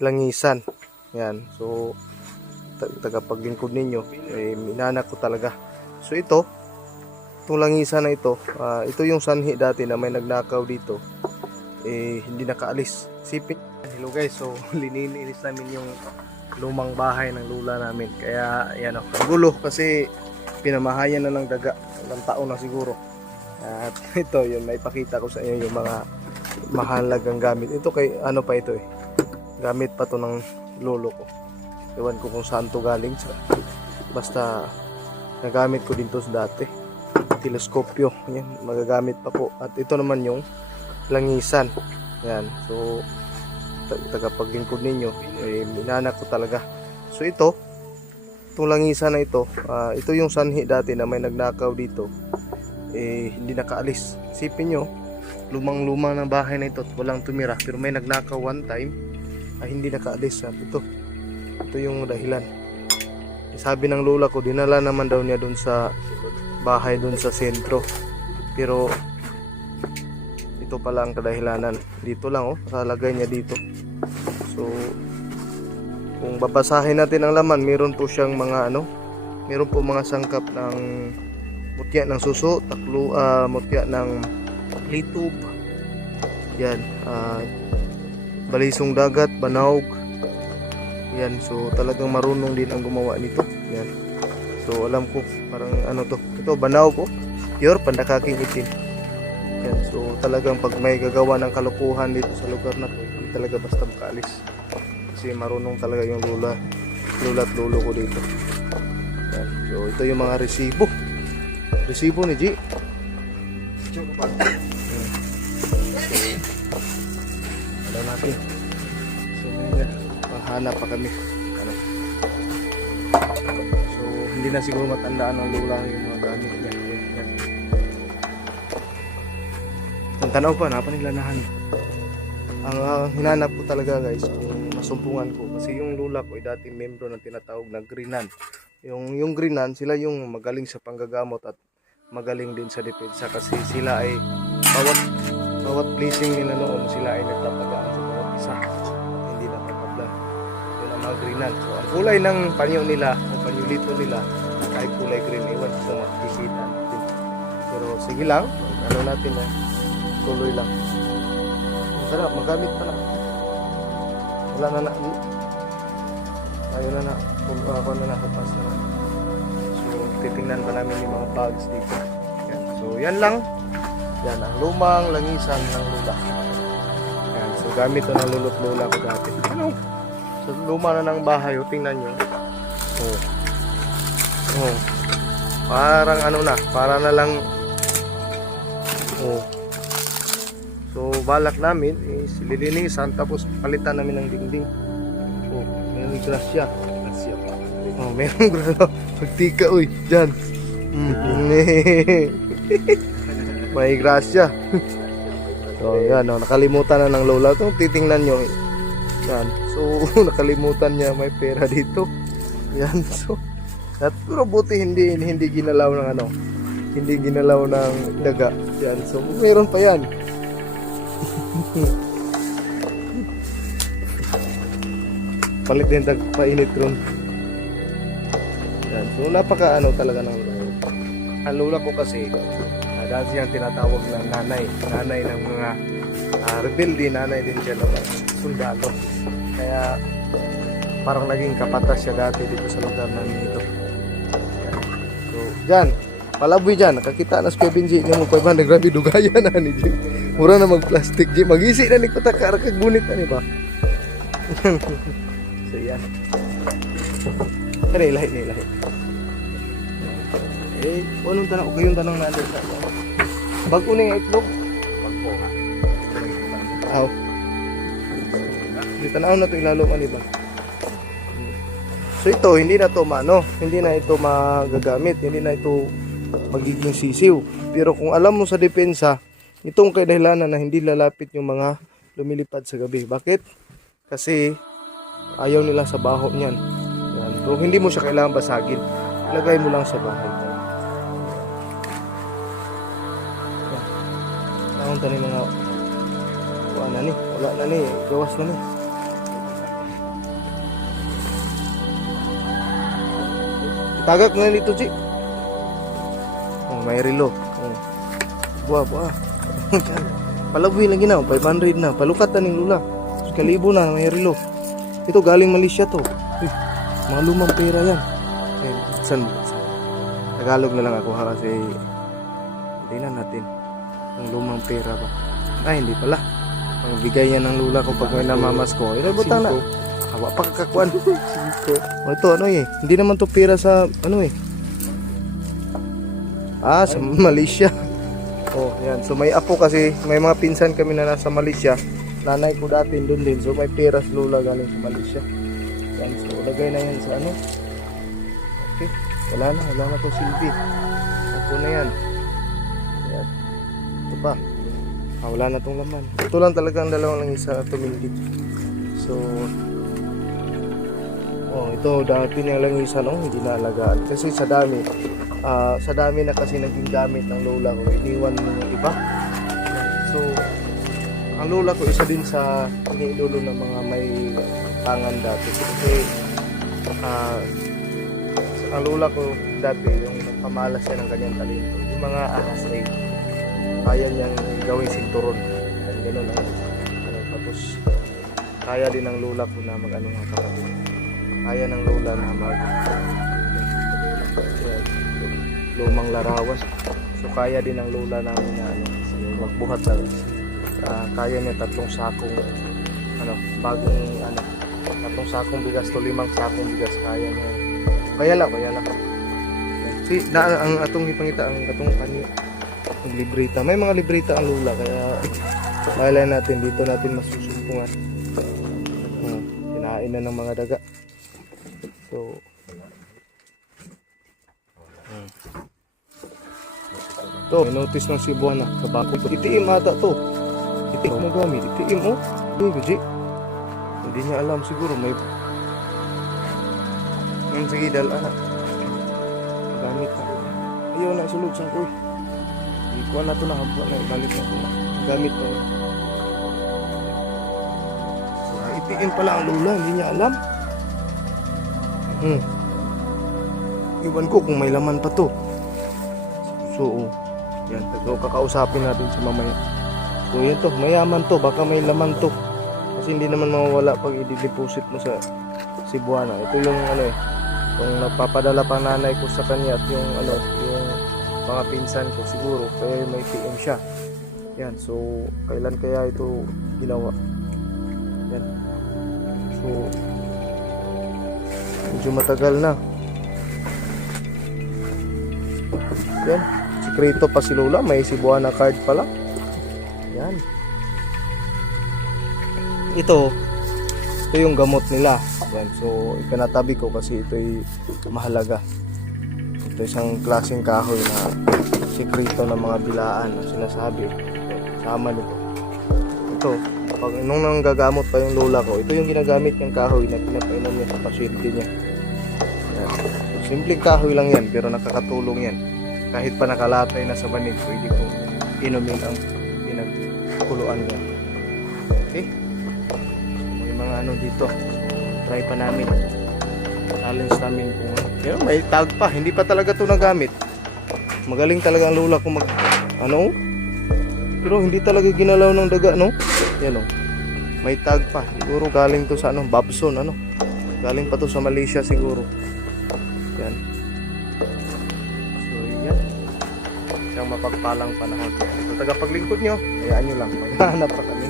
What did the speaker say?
langisan. Yan. So tagapaglingkod ninyo, minanak ko talaga. So itong langisan na ito, ito yung sanhi dati na may nagnakaw dito, hindi nakaalis. Sipin. Hello guys, so lininis namin yung lumang bahay ng lula namin. Kaya yan, ang gulo kasi pinamahayan na ng daga, ilang taon na siguro. At ito yun, may pakita ko sa inyo yung mga mahalagang gamit. Ito kay ano pa ito gamit pa to ng lolo ko. Ewan ko kung saan to galing. Basta nagamit ko din to dati. Teleskopyo. Yan, magagamit pa po. At ito naman yung langisan. Yan. So tagapaglingkod ninyo, minanak ko talaga. So itong langisan na ito, ito yung sanhi dati na may nagnakaw dito, hindi nakaalis. Sipin nyo, lumang-luma na bahay na ito at walang tumira, pero may nagnakaw one time, hindi nakaalis. Ito yung dahilan. Sabi ng lola ko, dinala naman daw niya dun sa bahay dun sa sentro, pero ito pala ang kadahilanan. Dito lang, nakalagay niya dito. So kung babasahin natin ang laman, meron po siyang mga meron po mga sangkap ng mutya ng suso, mutya ng litob, yan, balisong dagat, banaog, yan. So talagang marunong din ang gumawa nito, yan. So alam ko parang ito banaog, pure pandakaking itim, yan. So talagang pag may gagawa ng kalukuhan dito sa lugar na to, hindi talaga basta makaalis, kasi marunong talaga yung lula at lolo ko dito, yan. So ito yung mga resibo ni G. Alam natin. So ngayon, panghanap pa kami. So hindi na siguro matandaan ng lula yung mga gamit niya. Yan. Ang tanaw pa, napaniglanahan. Ang hinanap ko talaga guys, yung masumpungan ko. Kasi yung lula ko ay dating membro ng tinatawag na Grinan. Yung Grinan, sila yung magaling sa panggagamot at magaling din sa depensa, kasi sila ay bawat blessing nila noon, sila ay nagtapagaan sa bawat isa, hindi na pagpablan. Yun ang mga Grinan. So ang kulay ng panyo nila o panyulito nila ay kulay green. Iwan ko kung makikita natin, pero sige lang, natin na tuloy lang. Sarap, magamit pa na. Wala na ayun na kung ako na nakapas na. So titingnan pa namin yung mga bags dito. Yan. So yan lang. Yan ang lumang langisan ng lula. Yan. So gamit ito ng lulot lula ko dati. So luma na ng bahay, tingnan nyo. Parang para na lang. So balak namin is lilinisan, tapos palitan namin ng dingding. May grasya. Meron grasya. Pagtika dyan. May grasya. So yan, nakalimutan na ng lola to. Titingnan nyo. Yan. So nakalimutan niya may pera dito. Yan. So pero buti hindi ginalaw ng hindi ginalaw ng daga. Yan. So meron pa yan. Palit din painit ron. Yan. So napaka talaga ng ang lola ko kasi dahil siyang tinatawag na nanay ng mga rebelde, nanay din siya ng sundalo. Kaya parang naging kapatas siya dati dito sa lugar namin ito. So dyan, palaboy dyan, nakakita na si Kevin G. Nga mo 500, grabe dugaya na ni G. Mura na mag-plastic G. Mag-isi na ni kutakar, kagbunit na ni ba? So yan. Kaya lahi. Anong tanong? Okay yung tanong natin sa bago na yung itlog? Bagpo nga. Aw. Hindi tanaw na ito ilalo man, diba? So ito, hindi na ito magagamit, hindi na ito magiging sisiw. Pero kung alam mo sa depensa, itong kadahilanan na hindi lalapit yung mga lumilipad sa gabi. Bakit? Kasi ayaw nila sa baho niyan. Yan. So hindi mo siya kailangan basagin. Ilagay mo lang sa bahay. Naunta ni mga wala na ni, gawas na ni. Tagak na dito, Chi. Oh, may relo. Oh. Buah. Palaboy lang ginaw, 500 na. Palukatan ng lula. Kalibo na, may relo. Ito galing Malaysia to. Uy, mga lumang pera yan. Eh, san? Tagalog na lang ako ha kasi hindi na natin. Ang lumang pera ba? Ay, hindi pala. Ang bigay yan ng lula ko pag may namamas ko. Ay, butang na. Hawa pa kakakuan. O ito, ano eh. Hindi naman to pera sa, ano eh. Sa Malaysia. Oh, yan. So may apo kasi, may mga pinsan kami na nasa Malaysia. Nanay ko dati doon din. So may pera sa lula galing sa Malaysia. Yan. So lagay na yan sa ano. Okay. Wala na to silbi. Apo na yan. Yan. Ito pa. Wala na tong laman. Ito lang talaga ang dalawang lang isa na tumindi. So ito dati niya lang isa no, hindi na alagaan. Kasi sa dami na kasi naging gamit ng lola ko. Iniwan mo yung iba. So ang lola ko isa din sa iniidolo ng mga may tangan dati. Kasi ang lola ko dati yung nagpamalas siya ng kanyang talento. Yung mga ahas ay kaya niyang gawing sinturon. Ganun ang tapos kaya din ng lola ko na mag-ano mga kapatid. Kaya ng lola na mag lumang larawan. So kaya din ng lola namin na yung magbuhat na kaya niya 3 sakong bagong 3 sakong bigas to 5 sakong bigas kaya niya. Kaya lang. Si ang atong ipangita ang atong kanyo ang libreta. May mga libreta ang lula kaya malay natin dito natin masusumpungan. Kinain na ng mga daga. So to, may notice ng Cebuana sa bako. Itiim ata to. Itiim mo gamit. Itiim mo. Hindi niya alam siguro may sige dala na. Gamit na. Ayaw na sulod sa ko. Ikuha na to na habo na. Ibalik na to na. Gamit na. So, itiim pala ang lula. Hindi niya alam. Iwan ko kung may laman pa to. So, yan. So, kakausapin natin si mamaya. So, yan to. Mayaman to. Baka may laman to. Kasi hindi naman mawawala pag i-deposit mo sa Cebuana. Ito yung yung nagpapadala pa nanay ko sa kanya at yung yung mga pinsan ko siguro. Kaya may PM siya. Yan. So, kailan kaya ito ginawa? Yan. So, medyo matagal na. Yan. Sikreto pa si Lola. May Cebuana card pala. Yan. Ito yung gamot nila. Yan. So, ipanatabi ko kasi ito'y mahalaga. Ito isang klaseng kahoy na sikreto ng mga bilaan na sinasabi. Sama nito. Ito, pag nung nanggagamot pa yung lola ko, ito yung ginagamit niyang kahoy na pinapainom niya sa pasyente niya. Yan. So, simpleng kahoy lang yan, pero nakakatulong yan. Kahit pa nakalatay na sa banig, pwede kong inumin ang pinagkuluan niya. Okay? May mga dito. Try pa namin. Challenge namin kung may tag pa. Hindi pa talaga ito nagamit. Magaling talaga ang lola ko mag pero hindi talaga ginalaw ng daga, no? Yan, may tag pa. Siguro galing to sa Babson, galing pa to sa Malaysia siguro. Yan. So, yan. Siyang mapagpalang panahon. So, tagapaglingkod nyo, hayaan nyo lang. Maghahanap pa kami.